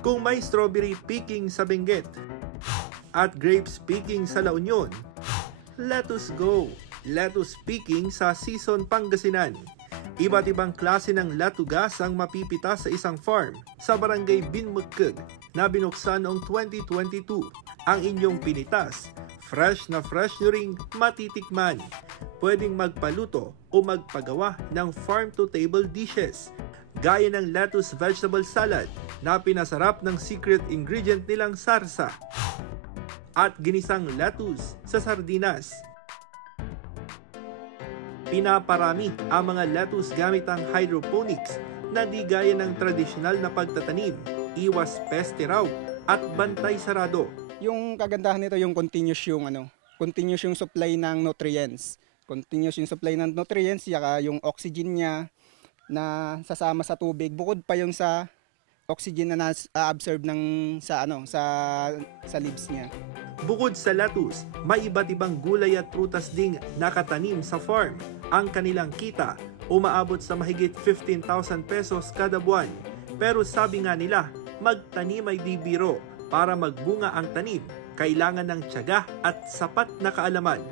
Kung may strawberry picking sa Benguet at grapes picking sa La Union, let us go! Lettuce picking sa Season Pangasinan. Iba't ibang klase ng latugas ang mapipitas sa isang farm sa Barangay Binmukeg na binuksan noong 2022. Ang inyong pinitas, fresh na fresh nyo ring matitikman. Pwedeng magpaluto o magpagawa ng farm-to-table dishes gaya ng lettuce vegetable salad na pinasarap ng secret ingredient nilang sarsa at ginisang lettuce sa sardinas. Pinaparami ang mga lettuce gamit ang hydroponics na di gaya ng tradisyonal na pagtatanim, iwas peste raw at bantay sarado. Yung kagandahan nito yung continuous yung supply ng nutrients. Continuous yung supply ng nutrients, yaka yung oxygen niya na sasama sa tubig, bukod pa yung sa oxygen na na-absorb sa leaves niya. Bukod sa lettuce, may iba't ibang gulay at prutas ding nakatanim sa farm. Ang kanilang kita umaabot sa mahigit 15,000 pesos kada buwan. Pero sabi nga nila, magtanim ay di biro. Para magbunga ang tanim, kailangan ng tiyaga at sapat na kaalaman.